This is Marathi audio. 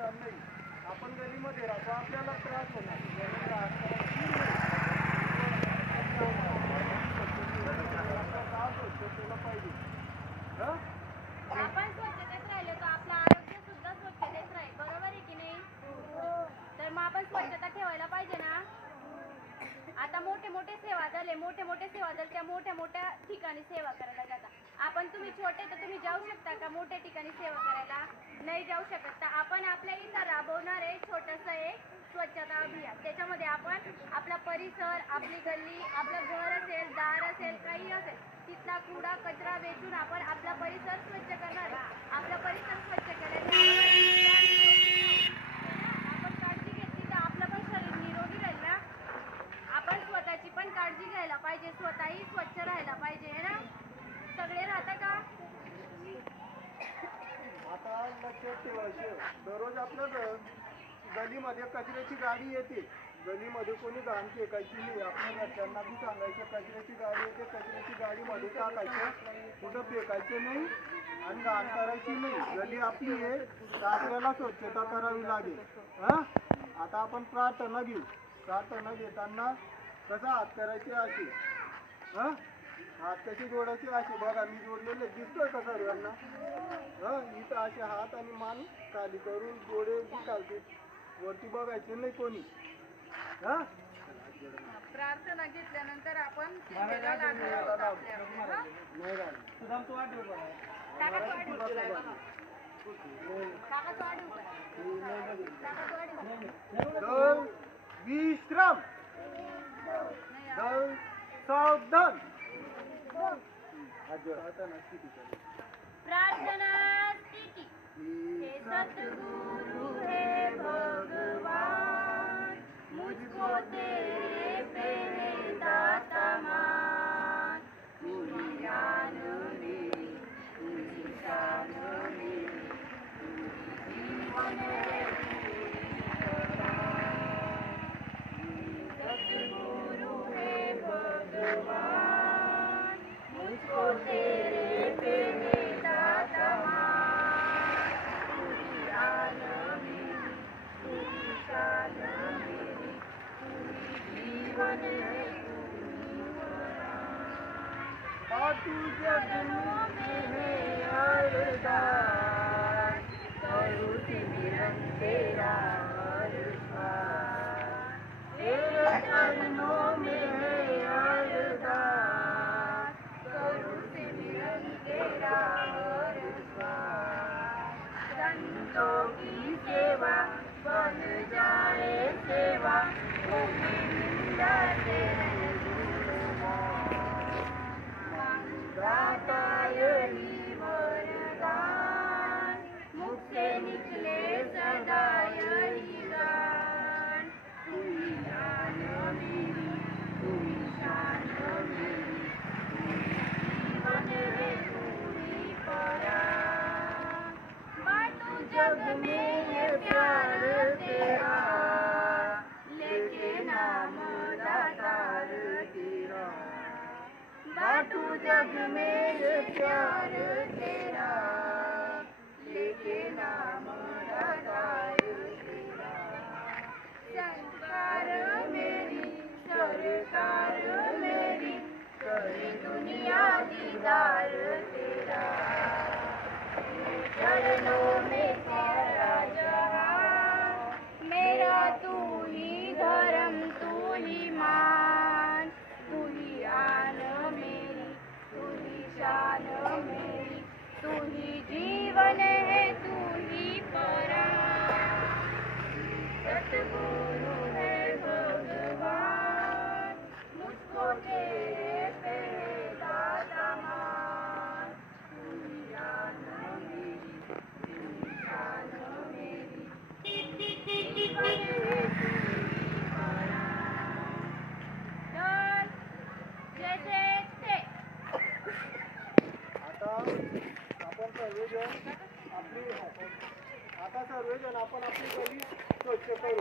राहणार नाही. आपण गलीमध्ये राहतो, आपल्याला त्रास होणार. पाहिजे. आपण स्वच्छतेत राहिलो तर आपलं आरोग्य सुद्धा स्वच्छतेत राहील, बरोबर आहे की नाही? तर मग आपण स्वच्छता ठेवायला पाहिजे ना. आता मोठे मोठे सेवादल त्या मोठ्या मोठ्या ठिकाणी सेवा करायला जातात. तुम्ही छोटे तर तुम्ही जाऊ शकता का मोठ्या ठिकाणी सेवा करायला? नाही जाऊ शकत. तर आपण आपल्या इथं राबवणार आहे छोटंसं एक स्वच्छता अभियान. त्याच्यामध्ये आपण आपला परिसर, आपली गल्ली, आपलं घर असेल, दार असेल, काही असेल, तिथला कूडा कचरा वेचून आपण आपला परिसर स्वच्छ करणार आहे. आपला परिसर स्वच्छ केल्याने आपण काळजी घेतली तर आपलं पण शरीर निरोगी राहील ना. आपण स्वतःची पण काळजी घ्यायला पाहिजे, स्वतःही स्वच्छ राहायला पाहिजे है ना. सगळे राहता का? आता लक्षात ठेवायचं, दररोज आपल्या गलीमध्ये कचऱ्याची गाडी येते. गलीमध्ये कोणी घाण फेकायची नाही. आपल्या घरच्यांना बी सांगायचं कचऱ्याची गाडी येते, कचऱ्याची गाडीमध्ये टाकायचं, कुठं फेकायचं नाही आणि घाण करायची नाही. गली आपली आहे तर आपल्याला स्वच्छता करावी लागेल. आता आपण प्रार्थना घेऊ. प्रार्थना घेताना कसा हात करायचे असे, हात कसे जोडायचे असे बघा. मी जोडलेले दिसतोय का सर्वांना? इथं असे हात आणि मान खाली करून जोडे घालते, वरती बघायचे नाही कोणी. प्रार्थना घेतल्यानंतर आपण विश्राम सावधान. प्रार्थना स्थिति। हे सतगुरु हे भगवान, मुझको तेरे पे दाता मान। तू ही जान मेरी, तू ही शान मेरी, तू ही जीवन है, सतगुरु है भगवान, मुझको तेरे पे दाता मान। तू ही जान मेरी, तू ही शान मेरी, तू ही जीवन है, तू जग में है अरदास, करूँ सिमरन तेरा हर श्वास। तेरे चरणों में है अरदास, करूँ सिमरन तेरा हर श्वास। संतों की सेवा बन जाए सेवा, होगी निंदा तेरे दाता यही वरदान, मुख से निकले सदा यही गान। तू ही जान मेरी, तू ही शान मेरी, तू ही जीवन है, तू ही परान। बांटू जग में ये प्यार तेरा, लेके नाम दातार तेरा। बांटू जग में ये प्यार तेरा, लेके नाम दातार तेरा। सरकार मेरी, सरकार मेरी, करे दुनिया दीदार तेरा। मेरे चरणों में सारा जहां, मेरा तू ही धर्म, तू ही मान। तू ही आन मेरी, तू ही शान मेरी, तू ही जीवन है, तू ही परान। सतगुरु है भगवान, मुझको तेरे पे दाता मान। तू ही जान मेरी, तू ही शान मेरी, तू ही जीवन है, तू ही परान। तर जैसे थे आता आपण सर्वजण आपली गली स्वच्छ करू.